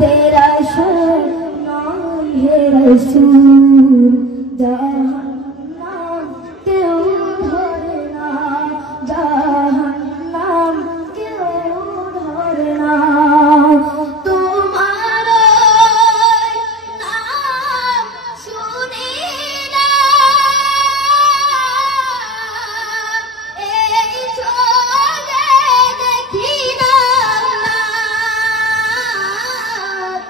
तेरा शोनाई है रसूल जहन्नम क्यों धरना जहन्नम क्यों धरना तुम्हारा नाम सुनी ना এই চোখে দেখি না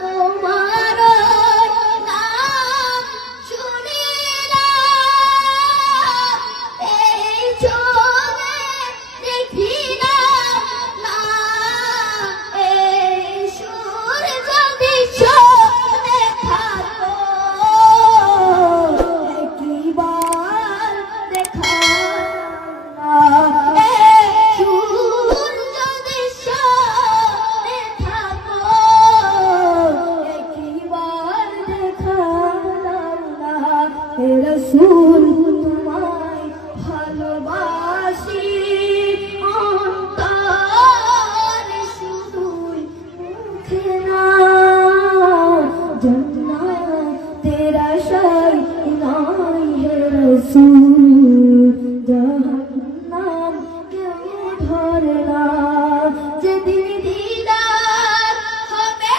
তোমার নাম শুনি না এই চোখে দেখি না এই সুর যদি শোনে থাকো একবার দেখা रसूल तुम्हारे ভালোবাসি অন্তর শুধুই মুখে না জান্নাত तेरा शाही नहीं है रसूल जहन्नम क्यों धरना যেদিন দিদার হবে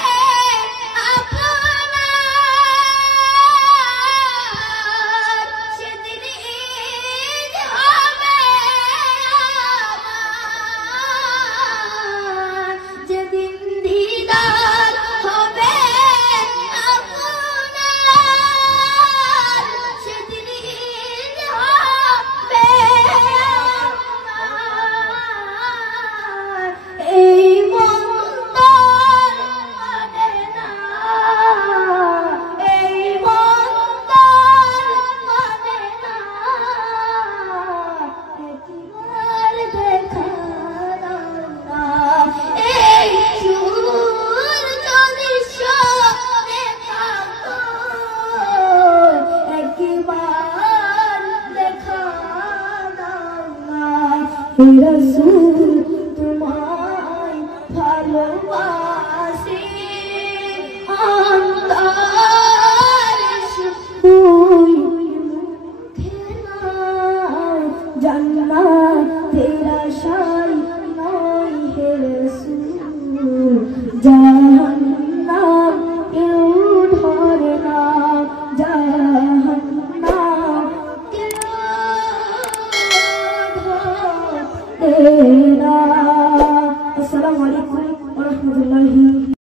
रसूल तुम्हारे ভালোবাসি অন্তর শুধুই মুখে না জান্নাত तेरा शाही नहीं है रसूल जहन्नम क्यों धरना जहन्नम क्यों धरना। अस्सलामु अलैकुम व रहमतुल्लाहि